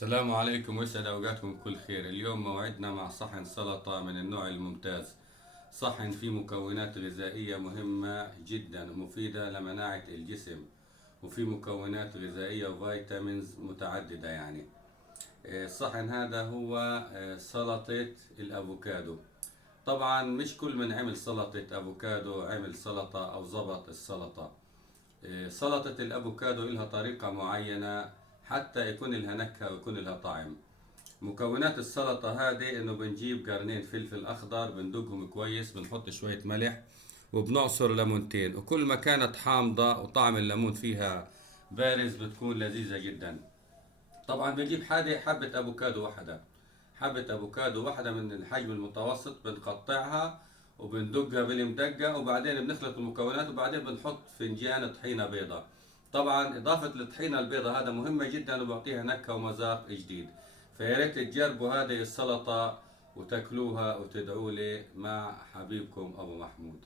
السلام عليكم ويسعد أوقاتكم بكل خير. اليوم موعدنا مع صحن سلطة من النوع الممتاز. صحن فيه مكونات غذائية مهمة جدا ومفيدة لمناعة الجسم، وفيه مكونات غذائية وفيتامينز متعددة يعني. الصحن هذا هو سلطة الأفوكادو. طبعا مش كل من عمل سلطة أفوكادو عمل سلطة أو زبط السلطة. سلطة الأفوكادو إلها طريقة معينة حتى يكون لها نكهة ويكون لها طعم. مكونات السلطة هذه إنه بنجيب قرنين فلفل أخضر، بندقهم كويس، بنحط شوية ملح، وبنعصر ليمونتين، وكل ما كانت حامضة وطعم الليمون فيها بارز بتكون لذيذة جدا. طبعا بنجيب حبة أفوكادو واحدة، حبة أفوكادو واحدة من الحجم المتوسط، بنقطعها وبندقها بالمدقة، وبعدين بنخلط المكونات، وبعدين بنحط فنجان طحينة بيضة. طبعا إضافة الطحينة البيضة هذا مهمة جدا وبعطيها نكهة ومذاق جديد. فيا ريت تجربوا هذه السلطة وتاكلوها وتدعوا لي مع حبيبكم أبو محمود.